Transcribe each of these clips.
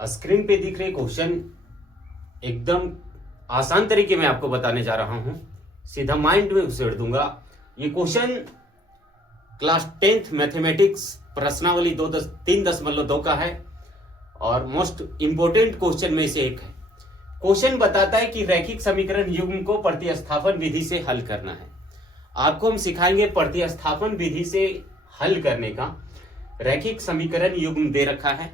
Screen पे दिख रहे क्वेश्चन एकदम आसान तरीके में आपको बताने जा रहा हूं, सीधा माइंड में उसेड़ दूंगा। ये क्वेश्चन क्लास 10th मैथमेटिक्स प्रश्नावली 3.2 का है और मोस्ट इंपोर्टेंट क्वेश्चन में से एक है। क्वेश्चन बताता है कि रैखिक समीकरण युग्म को प्रतिस्थापन विधि से हल करना है। आपको हम सिखाएंगे प्रतिस्थापन विधि से हल करने का। रैखिक समीकरण युग्म दे रखा है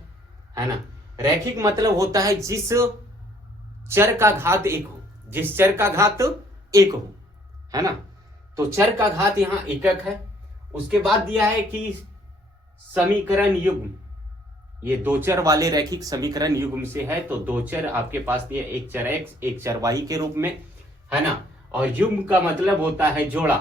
ना। रैखिक मतलब होता है जिस चर का घात एक हो, जिस चर का घात एक हो, है ना। तो चर का घात यहां एकक है। उसके बाद दिया है कि समीकरण युग्म, ये दो चर वाले रैखिक समीकरण युग्म से है। तो दो चर आपके पास दिया, एक चर x एक चर y के रूप में, है ना। और युग्म का मतलब होता है जोड़ा।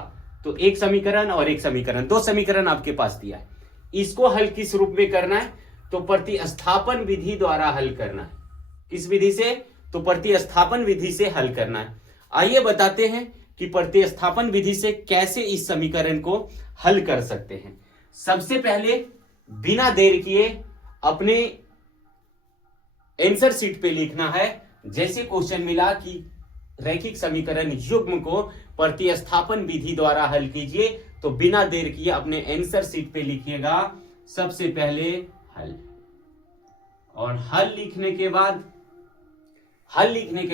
तो एक समीकरण और एक समीकरण, दो समीकरण आपके पास दिया है। इसको हल किस रूप में करना है? तो प्रतिस्थापन विधि द्वारा हल करना है। किस विधि से? तो प्रतिस्थापन विधि से हल करना है। आइए बताते हैं कि प्रतिस्थापन विधि से कैसे इस समीकरण को हल कर सकते हैं। सबसे पहले बिना देर किए अपने आंसर शीट पे लिखना है। जैसे क्वेश्चन मिला कि रैखिक समीकरण युग्म को प्रतिस्थापन विधि द्वारा हल कीजिए, तो बिना देर किए अपने आंसर शीट पे लिखिएगा सबसे पहले हल। और हल लिखने के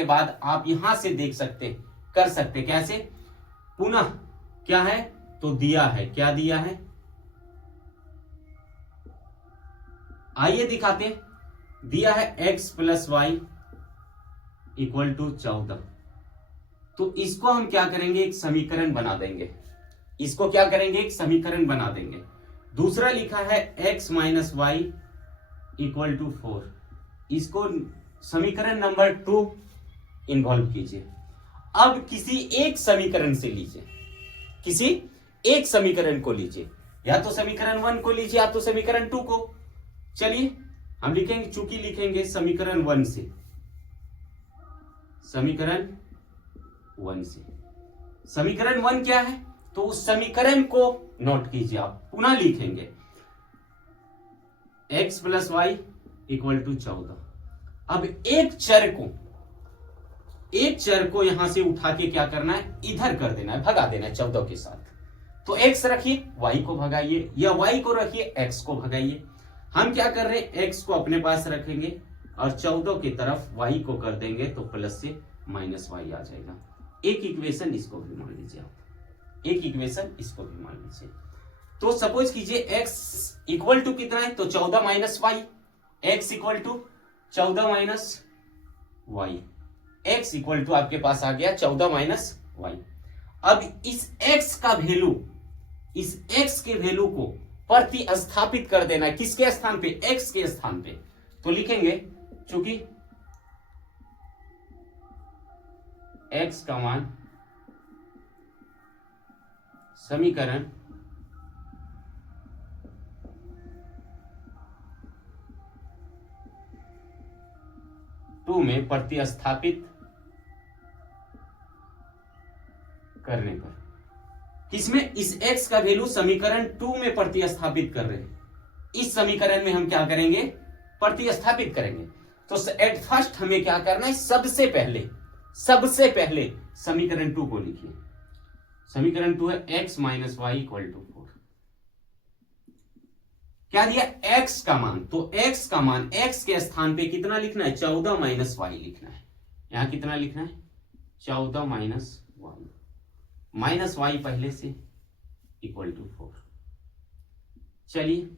बाद आप यहां से देख सकते, कर सकते कैसे? पुनः क्या है? तो दिया है, क्या दिया है? आइए दिखाते। दिया है x plus y equal to 14। तो इसको हम क्या करेंगे? एक समीकरण बना देंगे। इसको क्या करेंगे? एक समीकरण बना देंगे। दूसरा लिखा है x minus y equal to 4। इसको समीकरण नंबर 2 इन्वॉल्व कीजिए। अब किसी एक समीकरण से लीजिए, किसी एक समीकरण को लीजिए, या तो समीकरण 1 को लीजिए या तो समीकरण 2 को। चलिए हम लिखेंगे, चूंकि लिखेंगे समीकरण 1 से, समीकरण 1 से। समीकरण 1 क्या है? तो उस समीकरण को नोट कीजिए। आप पुनः लिखेंगे x plus y equal to 14। अब एक चर को यहां से उठा के क्या करना है? इधर कर देना है, भगा देना है 14 के साथ। तो x रखिए, y को भगाइए, या y को रखिए, x को भगाइए। हम क्या कर रहे हैं? x को अपने पास रखेंगे और 14 की तरफ y को कर देंगे, तो प्लस से माइनस y आ जाएगा। एक इक्वेशन इसको भी मान लीजिए आप, एक इक्वेशन इसको भी मान लीजिए। तो सपोज कीजिए x इक्वल टू कितना है? तो 14 minus y. x equal to 14 minus y, x equal to आपके पास आ गया 14 माइनस वाई। अब इस x का वैल्यू, इस x के वैल्यू को प्रतिस्थापित कर देना है। किसके स्थान पे? x के स्थान पे। तो लिखेंगे, चूंकि x का मान समीकरण 2 में प्रतिस्थापित करने पर, किसमें? इस x का वैल्यू समीकरण 2 में प्रतिस्थापित कर रहे हैं। इस समीकरण में हम क्या करेंगे? प्रतिस्थापित करेंगे। तो एट फर्स्ट हमें क्या करना है? सबसे पहले समीकरण 2 को लिखिए। समीकरण 2 है x minus y equal to 4। क्या दिया? x का मान। तो x का मान, x के स्थान पे कितना लिखना है? 14 माइनस वाई लिखना है। यहां कितना लिखना है? 14 माइनस वाई, माइनस वाई पहले से इक्वल टू 4। चलिए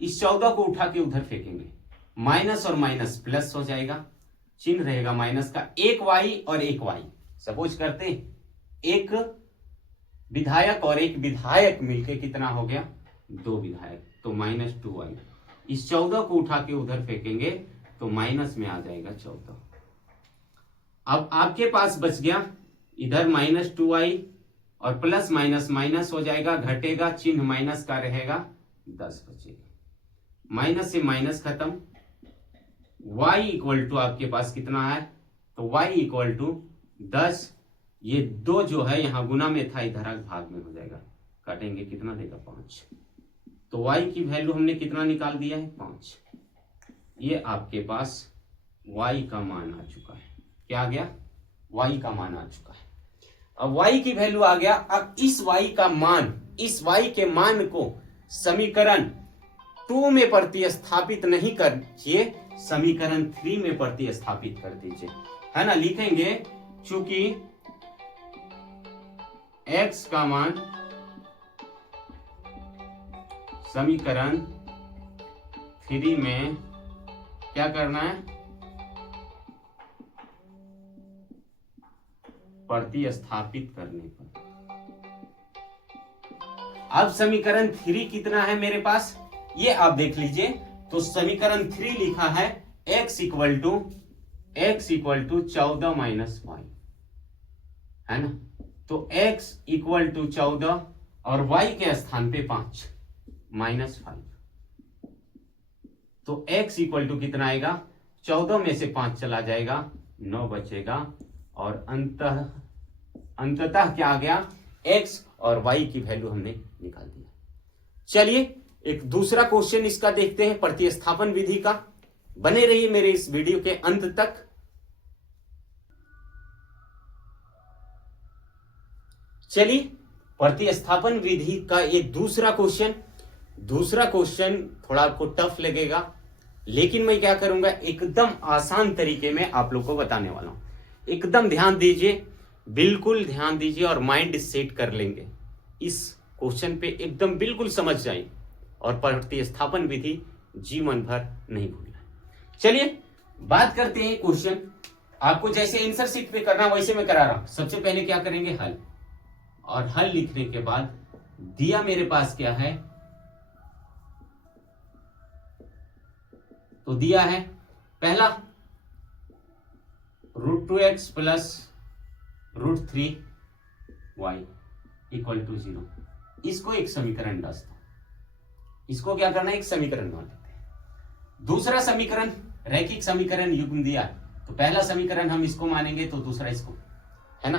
इस 14 को उठा के उधर फेंकेंगे, माइनस और माइनस प्लस हो जाएगा, चिन्ह रहेगा माइनस का। एक वाई और एक वाई, सपोज करते हैं एक विधायक और एक विधायक मिलके कितना हो गया? 2 विधायक, तो माइनस 2y। इस 14 को उठा के उधर फेंकेंगे तो माइनस में आ जाएगा 14। अब आपके पास बच गया इधर माइनस 2y और प्लस माइनस माइनस हो जाएगा, घटेगा, चिन्ह माइनस का रहेगा, 10 बचेगा। माइनस से माइनस खत्म, y इक्वल टू आपके पास कितना है? तो y इक्वल टू 10। ये 2 जो है यहां गुना में था, इधर भाग में हो जाएगा, काटेंगे कितना देगा? 5। तो y की वैल्यू हमने कितना निकाल दिया है? 5। ये आपके पास y का मान आ चुका है। क्या आ गया? y का मान आ चुका है। अब y की वैल्यू आ गया। अब इस y के मान को समीकरण 2 में प्रतिस्थापित नहीं करिए, समीकरण 3 में प्रतिस्थापित कर दीजिए, है ना। लिखेंगे चूंकि x का मान समीकरण 3 में क्या करना है? प्रतिस्थापित करने पर। अब समीकरण 3 कितना है मेरे पास, ये आप देख लीजिए। तो समीकरण 3 लिखा है x इक्वल टू 14 माइनस 5, है ना। तो x इक्वल टू 14 और y के स्थान पे 5 माइनस 5। तो x इक्वल टू कितना आएगा? 14 में से 5 चला जाएगा, 9 बचेगा। और अंततः क्या आ गया? x और y की वैल्यू हमने निकाल दिया। चलिए एक दूसरा क्वेश्चन इसका देखते हैं, प्रतिस्थापन विधि का। बने रहिए मेरे इस वीडियो के अंत तक। चलिए प्रतिस्थापन विधि का एक दूसरा क्वेश्चन थोड़ा आपको टफ लगेगा, लेकिन मैं क्या करूंगा, एकदम आसान तरीके में आप लोग को बताने वाला हूं। एकदम ध्यान दीजिए, बिल्कुल ध्यान दीजिए और माइंड सेट कर लेंगे इस क्वेश्चन पे, एकदम बिल्कुल समझ जाए और प्रतिस्थापन विधि जीवन भर नहीं भूलना। चलिए बात करते हैं क्वेश्चन। आपको जैसे आंसर शीट पे करना वैसे मैं करा रहा हूं। सबसे पहले क्या करेंगे? हल। और हल लिखने के बाद दिया मेरे पास क्या है, तो दिया है पहला √2x plus √3y equal to 0। इसको एक समीकरण डाल दो। इसको क्या करना है? एक समीकरण मान लेते हैं। दूसरा समीकरण रैखिक समीकरण युग्म दिया, तो पहला समीकरण हम इसको मानेंगे तो दूसरा इसको, है ना।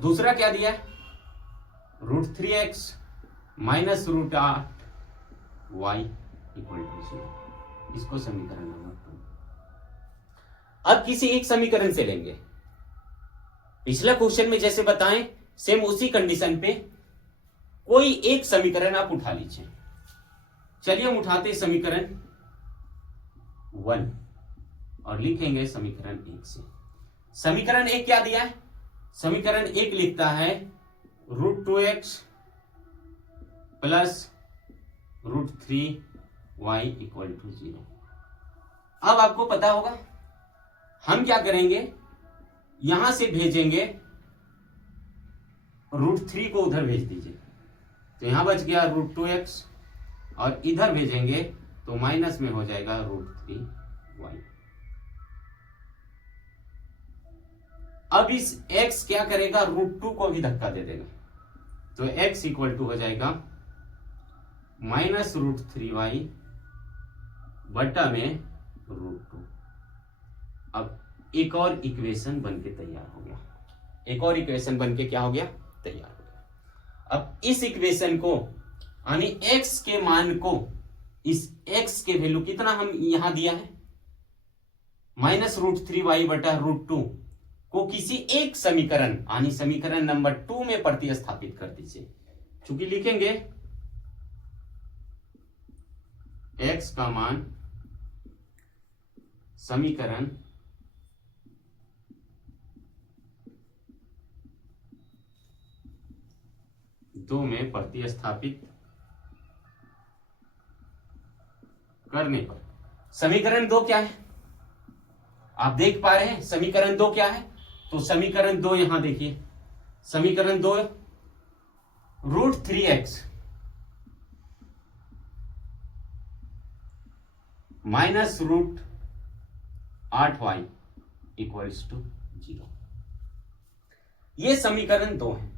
दूसरा क्या दिया है? √3x minus √8y equal to 0। इसको समीकरण नंबर 2। अब किसी एक समीकरण से लेंगे। पिछला क्वेश्चन में जैसे बताएं सेम उसी कंडीशन पे कोई एक समीकरण आप उठा लीजिए। चलिए हम उठाते समीकरण 1 और लिखेंगे समीकरण 1 से। समीकरण 1 क्या दिया है? समीकरण 1 लिखता है √2x plus √3y equal to 0। अब आपको पता होगा हम क्या करेंगे, यहां से भेजेंगे √3 को उधर भेज दीजिए, तो यहां बच गया √2x और इधर भेजेंगे तो माइनस में हो जाएगा √3y। अब इस x क्या करेगा? √2 को भी धक्का दे देगा, तो x इक्वल टू हो जाएगा माइनस √3y बटा में √2। अब एक और इक्वेशन बनके तैयार हो गया। एक और इक्वेशन बनके क्या हो गया? तैयार हो गया। अब इस इक्वेशन को यानी x के मान को, इस x के वैल्यू कितना हम यहां दिया है माइनस √3y बटा √2 को किसी एक समीकरण यानी समीकरण नंबर 2 में प्रतिस्थापित कर दीजिए। चूंकि लिखेंगे x का मान समीकरण 2 में प्रतिस्थापित करने पर समीकरण 2 क्या है आप देख पा रहे हैं? समीकरण 2 क्या है? तो समीकरण 2 यहां देखिए, समीकरण 2 √3x minus √8y equals to 0। ये समीकरण 2 है।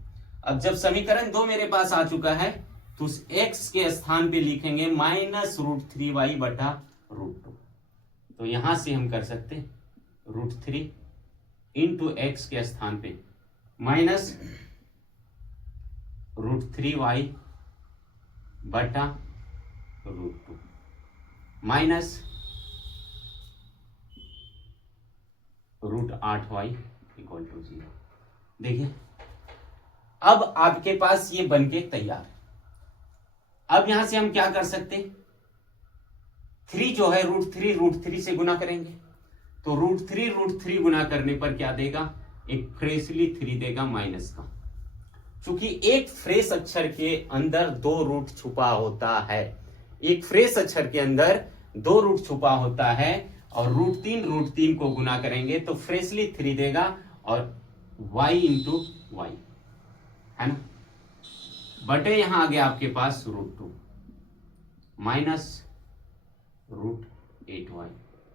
अब जब समीकरण 2 मेरे पास आ चुका है तो उस x के स्थान पे लिखेंगे माइनस √3y बटा √2। तो यहां से हम कर सकते हैं √3 इंटू एक्स के स्थान पे माइनस √3y बटा √2 माइनस √8y इक्वल टू 0। देखिए अब आपके पास ये बन के तैयार है। अब यहां से हम क्या कर सकते हैं, 3 जो है √3 से गुना करेंगे तो √3 गुना करने पर क्या देगा, एक फ्रेशली 3 देगा माइनस का। क्योंकि एक फ्रेश अक्षर के अंदर 2 रूट छुपा होता है, एक फ्रेश अक्षर के अंदर 2 रूट छुपा होता है और √3 को गुना करेंगे तो फ्रेशली 3 देगा और y इंटू वाई है ना, बटे यहां आ गया आपके पास √2 माइनस √8y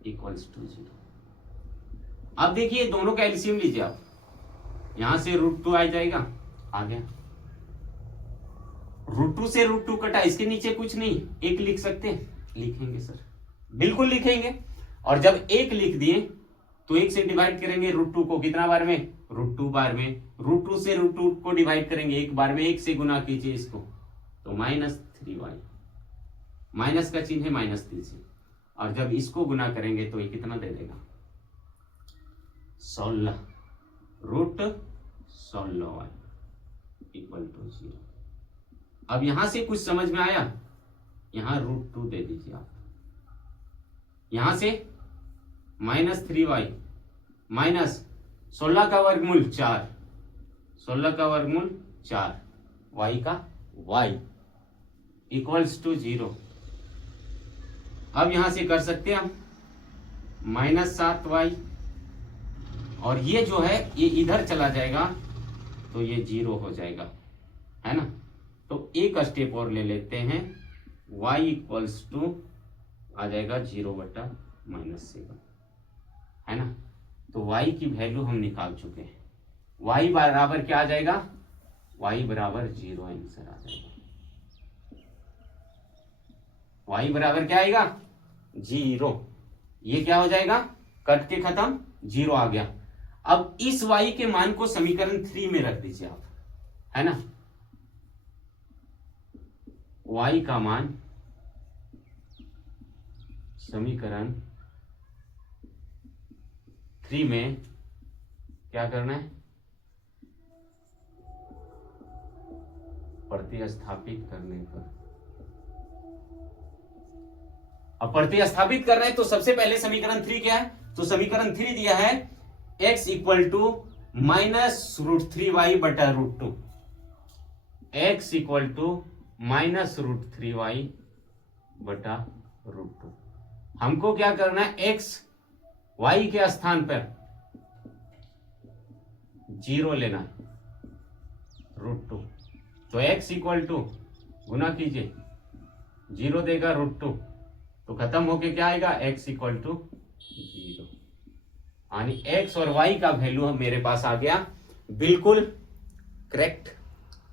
इक्वल्स टू 0। अब देखिए दोनों का एलसीएम लीजिए आप, यहां से √2 आ जाएगा, आ गया √2 से √2 कटा, इसके नीचे कुछ नहीं, एक लिख सकते हैं, लिखेंगे सर, बिल्कुल लिखेंगे। और जब एक लिख दिए तो एक से डिवाइड करेंगे √2 को कितना बार में, √2 बार में, √2 से √2 को डिवाइड करेंगे एक बार में, एक से गुना कीजिए इसको तो -3y, माइनस का चिन्ह है -3 से, और जब इसको गुना करेंगे तो ये कितना दे देगा 16 √16y इक्वल टू 0। अब यहां से कुछ समझ में आया, यहां √2 दे दीजिए आप, यहां से -3y माइनस 16 का वर्गमूल 4, 16 का वर्गमूल 4, y का y इक्वल्स टू 0। अब यहां से कर सकते हैं हम -7y, और ये जो है ये इधर चला जाएगा तो ये 0 हो जाएगा, है ना। तो एक स्टेप और ले लेते हैं, y इक्वल्स टू आ जाएगा 0/-7, है ना। तो y की वैल्यू हम निकाल चुके हैं, y बराबर क्या आ जाएगा, y बराबर 0 आंसर आ जाएगा। y बराबर क्या आएगा 0, ये क्या हो जाएगा, कट के खत्म, 0 आ गया। अब इस y के मान को समीकरण 3 में रख दीजिए आप, है ना। y का मान समीकरण 3 में क्या करना है, प्रतिस्थापित करने पर, अब प्रतिस्थापित कर रहे हैं तो सबसे पहले समीकरण 3 क्या है, तो समीकरण 3 दिया है x इक्वल टू -√3y बटा √2, x इक्वल टू -√3y बटा √2। हमको क्या करना है, x y के स्थान पर 0 लेना है, √2, तो x इक्वल टू गुना कीजिए 0 देगा √2, तो खत्म होके क्या आएगा, x इक्वल टू 0, यानी x और y का वैल्यू मेरे पास आ गया बिल्कुल करेक्ट,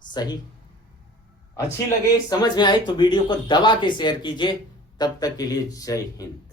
सही। अच्छी लगे, समझ में आई तो वीडियो को दबा के शेयर कीजिए। तब तक के लिए जय हिंद।